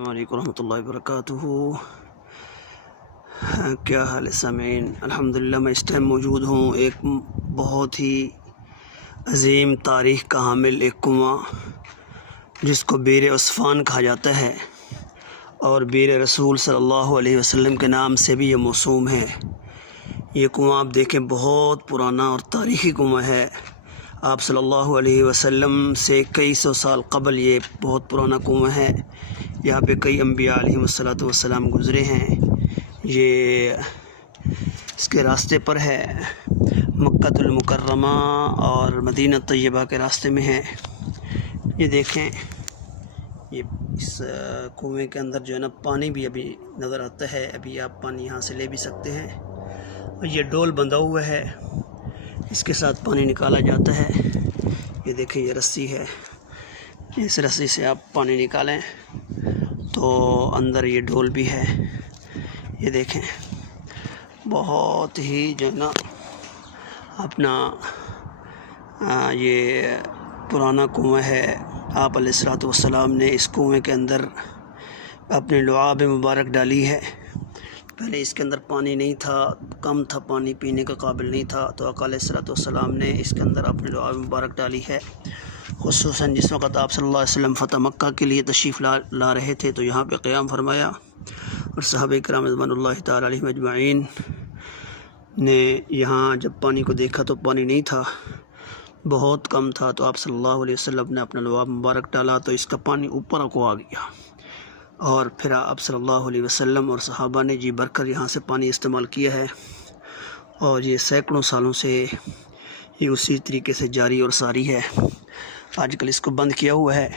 السلام علیکم ورحمۃ اللہ وبرکاتہ۔ کیا حال ہے سامعین؟ الحمدللہ میں اس ٹائم موجود ہوں ایک بہت ہی عظیم تاریخ کا حامل ایک کنواں جس کو بیر عثفان کہا جاتا ہے اور بیر رسول صلی اللہ علیہ وسلم کے نام سے بھی یہ موسوم ہے۔ یہ کنواں آپ دیکھیں بہت پرانا اور تاریخی کنواں ہے۔ آپ صلی اللہ علیہ وسلم سے کئی سو سال قبل یہ بہت پرانا کنواں ہے۔ یہاں پہ کئی انبیاء علیہ السلام گزرے ہیں۔ یہ اس کے راستے پر ہے، مکہ المکرمہ اور مدینہ طیبہ کے راستے میں ہے۔ یہ دیکھیں، یہ اس کنویں کے اندر جو ہے نا پانی بھی ابھی نظر آتا ہے، ابھی آپ پانی یہاں سے لے بھی سکتے ہیں۔ اور یہ ڈول بندھا ہوا ہے، اس کے ساتھ پانی نکالا جاتا ہے۔ یہ دیکھیں، یہ رسی ہے، اس رسی سے آپ پانی نکالیں تو اندر یہ ڈول بھی ہے۔ یہ دیکھیں، بہت ہی جو ہے نا اپنا یہ پرانا کنواں ہے۔ آپ علیہ السلام نے اس کنویں کے اندر اپنے لعاب مبارک ڈالی ہے۔ پہلے اس کے اندر پانی نہیں تھا، کم تھا، پانی پینے کا قابل نہیں تھا، تو آقا علیہ السلام نے اس کے اندر اپنے لعاب مبارک ڈالی ہے۔ خصوصاً جس وقت آپ صلی اللہ علیہ وسلم فتح مکہ کے لیے تشریف لا رہے تھے تو یہاں پہ قیام فرمایا، اور صحابہ کرام رضوان اللہ تعالیٰ علیہم اجمعین نے یہاں جب پانی کو دیکھا تو پانی نہیں تھا، بہت کم تھا، تو آپ صلی اللہ علیہ وسلم نے اپنا لعاب مبارک ڈالا تو اس کا پانی اوپر کو آ گیا، اور پھر آپ صلی اللہ علیہ وسلم اور صحابہ نے جی بھر کر یہاں سے پانی استعمال کیا ہے، اور یہ سینکڑوں سالوں سے یہ اسی طریقے سے جاری اور ساری ہے۔ آج کل اس کو بند کیا ہوا ہے،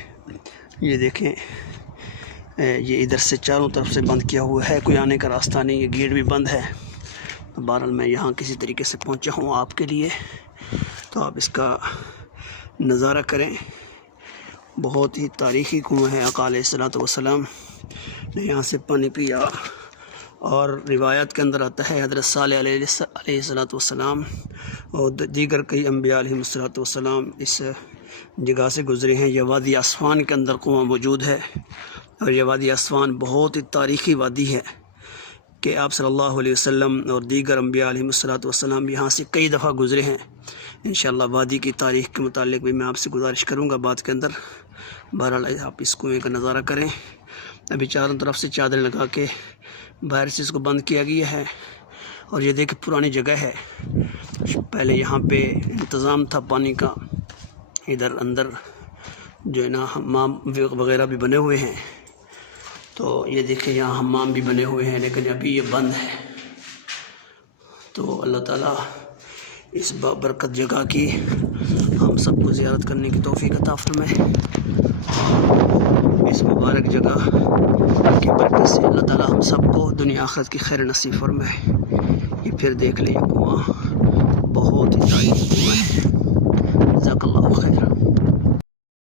یہ دیکھیں، یہ ادھر سے چاروں طرف سے بند کیا ہوا ہے، کوئی آنے کا راستہ نہیں، یہ گیٹ بھی بند ہے۔ بہرحال میں یہاں کسی طریقے سے پہنچا ہوں آپ کے لیے، تو آپ اس کا نظارہ کریں۔ بہت ہی تاریخی کنواں ہے، آقا علیہ السلام نے یہاں سے پانی پیا، اور روایت کے اندر آتا ہے حضرت صالح علیہ السلام اور دیگر کئی انبیاء علیہ السلام اس جگہ سے گزرے ہیں۔ یہ وادی اسوان کے اندر کنواں موجود ہے، اور یہ وادی اسوان بہت ہی تاریخی وادی ہے کہ آپ صلی اللہ علیہ وسلم اور دیگر انبیاء علیہ السلام یہاں سے کئی دفعہ گزرے ہیں۔ انشاءاللہ وادی کی تاریخ کے متعلق بھی میں آپ سے گزارش کروں گا بعد کے اندر۔ بہرحال آپ اس کنویں کا نظارہ کریں۔ ابھی چاروں طرف سے چادریں لگا کے باہر سے اس کو بند کیا گیا ہے، اور یہ دیکھ پرانی جگہ ہے، پہلے یہاں پہ انتظام تھا پانی کا، ادھر اندر جو ہے نا حمام وغیرہ بھی بنے ہوئے ہیں، تو یہ دیکھیں یہاں حمام بھی بنے ہوئے ہیں، لیکن ابھی یہ بند ہے۔ تو اللہ تعالیٰ اس بابرکت جگہ کی ہم سب کو زیارت کرنے کی توفیق عطا فرمائے۔ اس مبارک جگہ کی برکت سے اللہ تعالیٰ ہم سب کو دنیا آخرت کی خیر نصیب فرمائے۔ یہ پھر دیکھ لیں، یہ کنواں بہت ہی تاریخی کنواں ہے۔ جزاک اللہ خیر۔